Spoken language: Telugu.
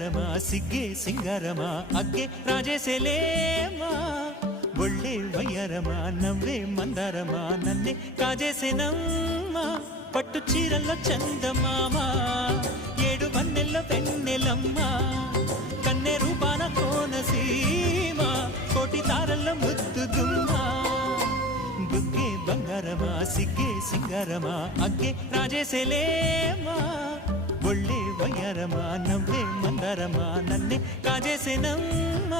ಬಂಗಾರಮ ಸಿಗ್ಗೆ ಸಿಂಗಾರಮ ಅಗ್ಗೆ ರಾಜೇಸೆಲೇಮಾ ಒಳ್ಳೆ ವಯ್ಯಾರಮ ನವ್ವే మందారమ నన్నే కాజేసేనమ్మ పట్టు చీరల్లో చందమామ ఏడు వన్నెల్లో వెన్నెలమ్మ కన్నె రూపాన కోనసీమ కోటి తారల్లో ముద్దుగుమ్మ బుగ్గే బంగారమ సిగ్గే సింగారమ అగ్గే రాజేసెలేమా ఒళ్ళే వయ్యారమ నవ్వే మందారమ నన్నే కాజేసేనమ్మ